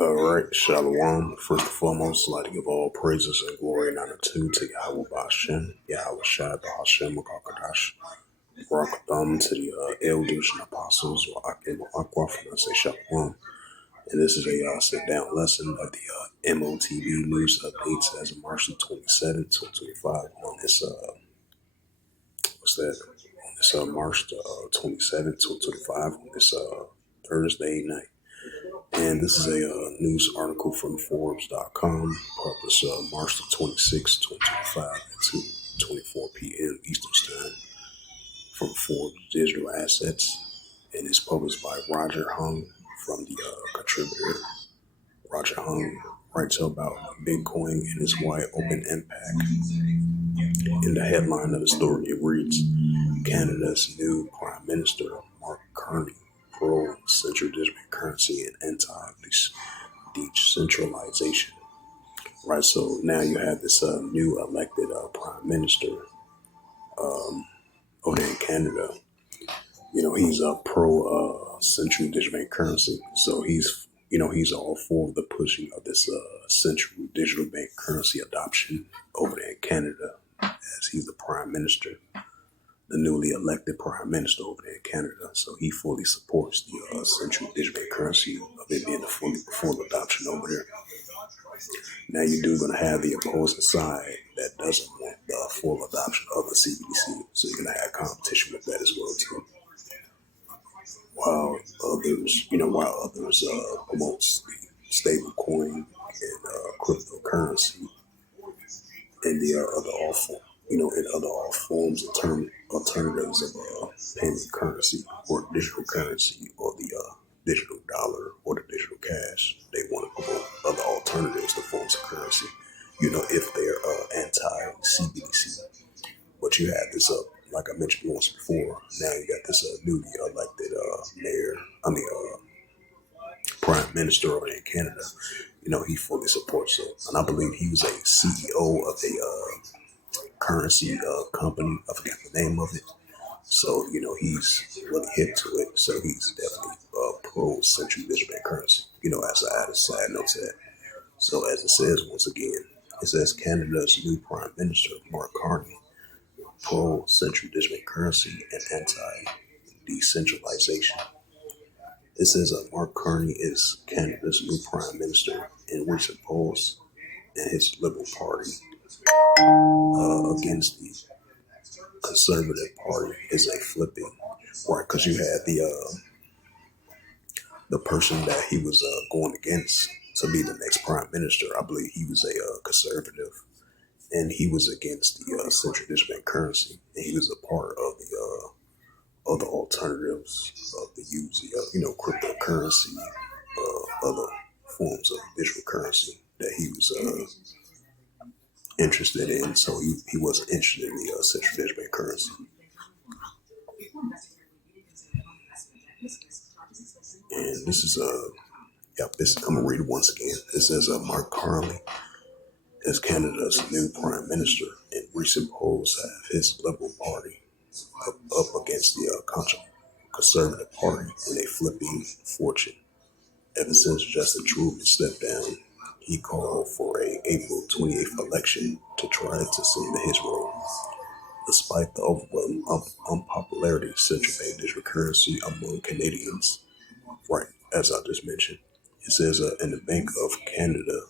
All right, Shalom. First and foremost, I'd like to give all praises and glory and honor to Yahweh Bashem, Yahweh Shai Bahashem, Makakadash, Barakatham, to the elders and apostles, Wa'akim Aqua, from us, say Shalom. And this is a sit down lesson of the M.O.T.B news updates as of March the 27th, 2025 on this, what's that? On this March the 27th, 2025, on this Thursday night. And this is a news article from Forbes.com, published March the 26th, 2025 at 2:24 p.m. Eastern Time from Forbes Digital Assets. And it's published by Roger Hung from the contributor. Roger Hung writes about Bitcoin and its wide open impact. In the headline of the story, it reads, Canada's new Prime Minister, Mark Carney, pro-central digital currency and anti-decentralization. Right, so now you have this new elected Prime Minister over there in Canada. You know, he's a pro-central digital currency, so he's all for the pushing of this central digital bank currency adoption over there in Canada, as he's the Prime Minister, the newly elected Prime Minister over there in Canada. So he fully supports the central digital currency of it being a full adoption over there. Now you do going to have the opposing side that doesn't want the full adoption of the CBDC. So you're going to have competition with that as well too. While others promotes the stable coin and cryptocurrency and the other forms of alternatives of payment currency or digital currency or the digital dollar or the digital cash. They want to promote other alternatives to forms of currency, if they're anti-CBDC. But you had this like I mentioned once before, now you got this newly elected Prime Minister over in Canada. He fully supports it. And I believe he was a CEO of a currency company. I forgot the name of it. So, he's really hip to it. So he's definitely pro-central digital bank currency, as I added a side note to that. So as it says, once again, it says Canada's new Prime Minister, Mark Carney, pro-central digital bank currency and anti-decentralization. It says Mark Carney is Canada's new Prime Minister, in recent polls and his Liberal Party against the Conservative Party is a flipping, right? Because you had the person that he was going against to be the next Prime Minister. I believe he was a conservative, and he was against the central digital bank currency, and he was a part of the other alternatives of the use of cryptocurrency, other forms of digital currency that he was interested in. So he wasn't interested in the central digital bank currency. And this is I'm gonna read it once again. It says Mark Carney is Canada's new Prime Minister, and recent polls have his Liberal Party up against the Conservative Party in a flipping fortune. Ever since Justin Trudeau stepped down, he called for a April 28th election to try to save his role. Despite the overwhelming unpopularity of central bank digital currency among Canadians, right, as I just mentioned, it says in the Bank of Canada,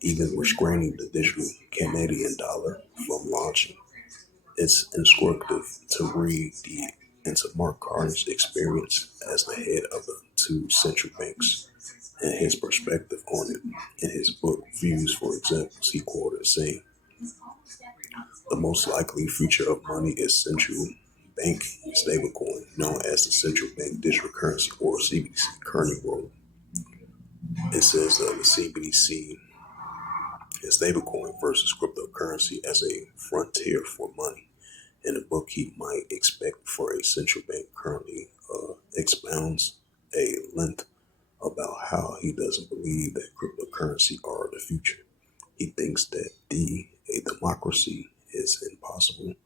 even restraining the digital Canadian dollar from launching. It's instructive to read into Mark Carney's experience as the head of the two central banks and his perspective on it. In his book, Views for Examples, he quoted saying, the most likely future of money is central bank stablecoin, known as the central bank digital currency or CBDC currently role. It says the CBDC is stablecoin versus cryptocurrency as a frontier for money. In the book, he might expect for a central bank currently expounds a length about how he doesn't believe that cryptocurrency are the future. He thinks that a democracy is impossible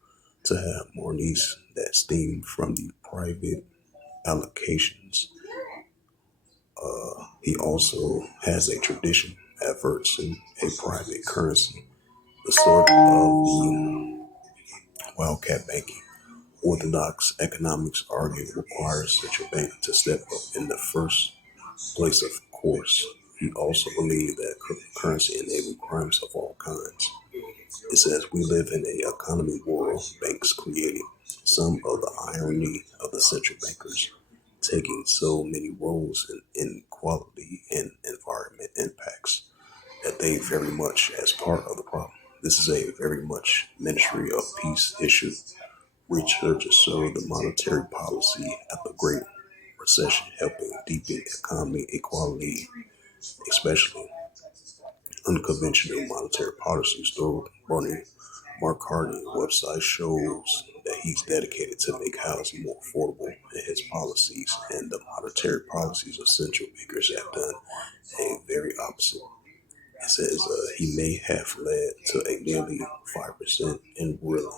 to have monies that stem from the private allocations. He also has a tradition adverts a private currency, the sort of the wildcat banking. Orthodox economics argument requires central bank to step up in the first place, of course. He also believed that currency enabled crimes of all kinds. It says we live in a economy world banks created. Some of the irony of the central bankers taking so many roles in inequality and environment impacts that they very much as part of the problem. This is a very much ministry of peace issue. Researchers show the monetary policy at the Great Recession helping deepen economic equality, especially unconventional monetary policies through running. Mark Carney's website shows that he's dedicated to make housing more affordable, and his policies and the monetary policies of central bankers have done a very opposite. It says he may have led to a nearly 5% in real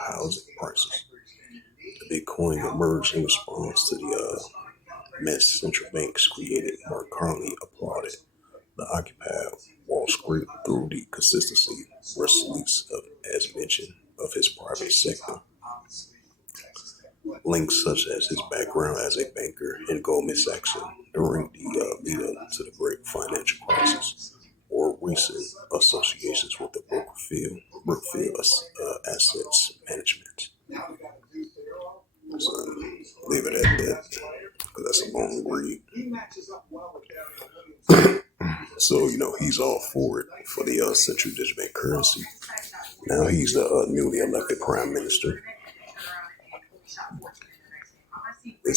housing prices. The Bitcoin emerged in response to the mess central banks created. Mark Carney applauded the occupied Wall Street through the consistency receipts of, as mentioned, of his private sector. Links such as his background as a banker in Goldman Sachs during the lead up to the great financial crisis, or recent associations with the Brookfield Assets Management. So leave it at that, because that's a long read. So, he's all for it for the central digital bank currency. Now he's the newly elected prime minister. It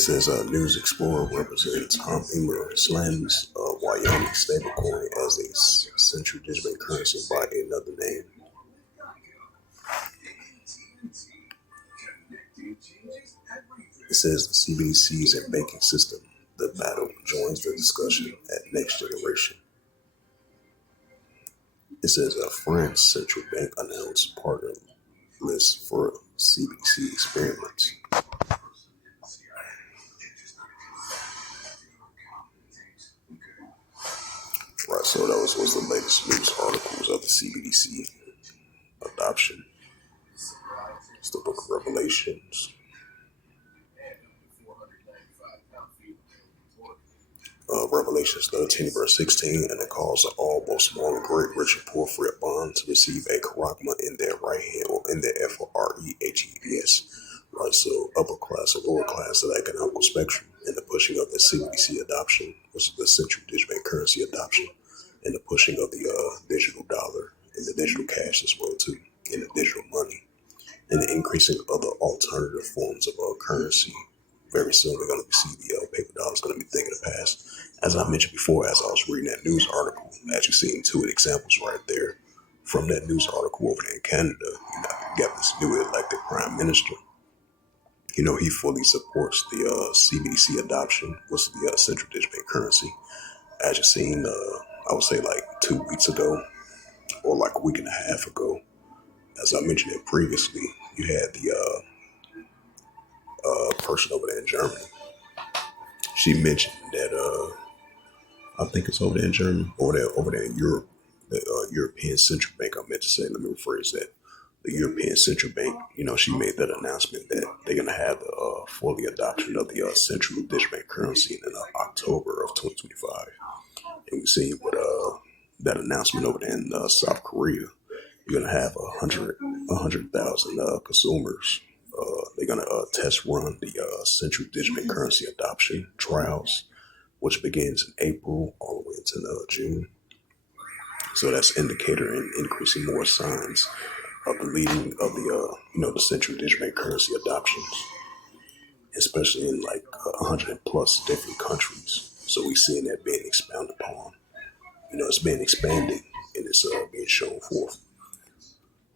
says, News Explorer represents Tom Emmer slams Wyoming stablecoin as a central digital currency by another name. It says the CBDCs and banking system, the battle joins the discussion at Next Generation. It says France Central Bank announced partner list for CBDC experiments. Right, so that was the latest news articles of the CBDC adoption. It's the Book of Revelations. Revelations 13 verse 16, and it calls all, both small and great, rich and poor, free and bond, to receive a charagma in their right hand, or in their FREHES. Right, so upper class or lower class of the economical spectrum, and the pushing of the CBDC adoption, which is the central digital bank currency adoption, and the pushing of the digital dollar and the digital cash as well too, and the digital money, and the increasing of the alternative forms of currency. Very soon we're going to see the paper dollar is going to be thinking of past. As I mentioned before, as I was reading that news article, as you've seen two examples right there from that news article over there in Canada, you got this new elected prime minister. He fully supports the CBDC adoption, which is the central digital bank currency. As you've seen, I would say like 2 weeks ago, or like a week and a half ago, as I mentioned it previously, you had the person over there in Germany. She mentioned that I think it's over there in Germany, over there in Europe, the European Central Bank. I meant to say, let me rephrase that. The European Central Bank, she made that announcement that they're going to have the fully adoption of the central digital bank currency in October of 2025. And we see with that announcement over there in South Korea, you're going to have 100,000 consumers. They're going to test run the central digital bank currency adoption trials, which begins in April all the way into June. So that's indicator in increasing more signs of the leading of the central digital bank currency adoptions, especially in like 100 plus different countries. So we're seeing that being expounded upon. It's being expanded, and it's being shown forth.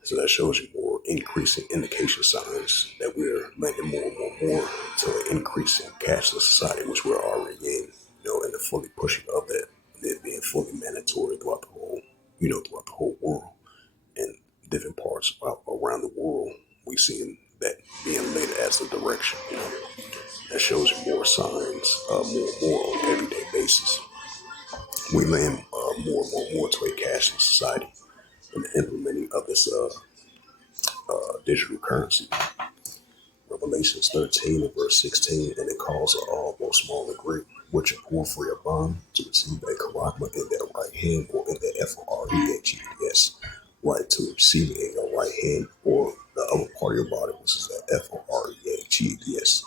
So that shows you more increasing indication signs that we're landing more and more to an increasing cashless society, which we're already in, and the fully pushing of that, and it being fully mandatory throughout the whole, throughout the whole world and different parts around the world. We seeing that being laid as a direction, that shows you more signs, more on an everyday basis. We land more to a cashless society and the implementing of this digital currency. Revelations 13 and verse 16, and it calls all, both small and great, which are poor for your bond, to receive a charagma in their right hand or in their FOREHGS, right, to receive it in your right hand or the other part of your body, which is the FOREHGS.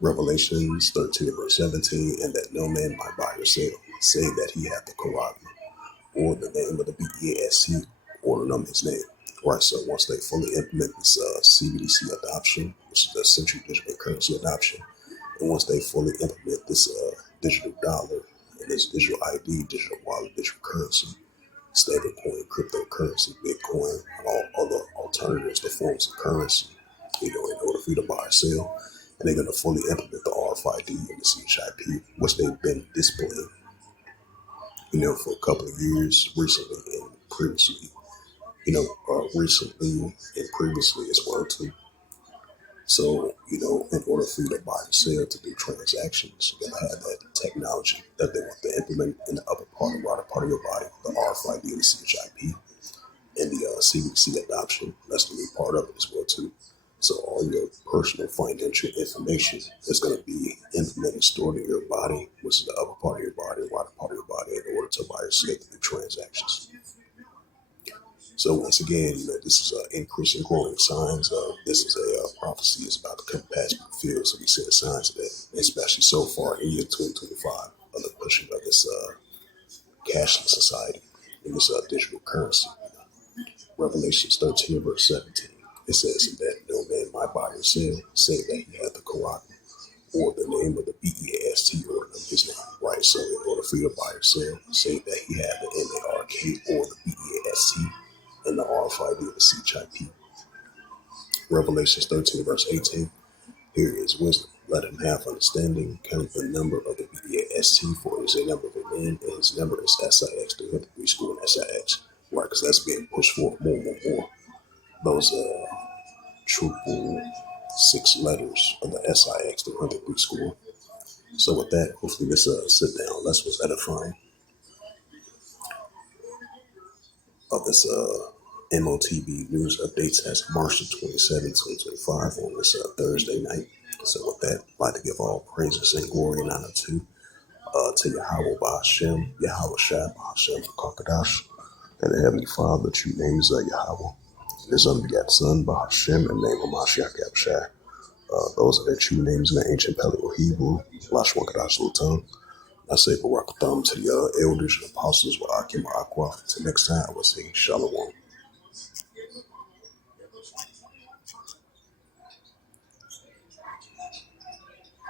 Revelations 13 and verse 17, and that no man might buy or sell, say that he hath the charagma, or the name of the BEST, or the number of his name. Right, so once they fully implement this CBDC adoption, which is the central digital currency adoption, and once they fully implement this digital dollar and this digital ID, digital wallet, digital currency, stablecoin, cryptocurrency, Bitcoin, and all other alternatives to forms of currency, in order for you to buy or sell, and they're going to fully implement the RFID and the CHIP, which they've been displaying, for a couple of years recently and previously. Recently and previously as well too. So, in order for you to buy and sell, to do transactions, you gotta have that technology that they want to implement in the upper part, the outer part of your body, the RFID and the CHIP, and the CBDC adoption. That's gonna be part of it as well too. So all your personal financial information is going to be implemented, stored in your body, which is the upper part of your body, the outer part of your body, in order to buy or sell, to do transactions. So once again, this is an increasing growing signs of this is a prophecy is about to come past the field. So we see the signs of that, especially so far in year 2025 of the pushing of this cashless society and this digital currency. Revelations 13 verse 17. It says that no man might buy or sell, say that he hath the charagma, or the name of the BEST, or his name. Right. So in order for you to buy or sell, say that he hath the MARK or the BEST and the RFID of the CHIP. Revelations 13 verse 18. Here is wisdom. Let him have understanding. Count the number of the BEST, for it is a number of a man, and his number is SIX, 303 school and SIX. Right, because that's being pushed forward more. Those triple 6 letters of the SIX, 303 school. So with that, hopefully this sit down lesson was edifying of this M.O.T.B news updates as March 27, 2025 on this Thursday night. So with that, I'd like to give all praises and glory and honor to Yahweh Ba'Hashem, Yahweh Shah Ba'Hashem Kakadash, and the Heavenly Father, the true name is Yahweh. His unbegotten Son Ba'Hashem, and the name of Mashiach Yahushua. Those are their true names in the ancient Paleo Hebrew, Lashwan Kadash Lutan. I say Barakatham to the elders and apostles with Akim Aqua. Till next time, I will say Shalom.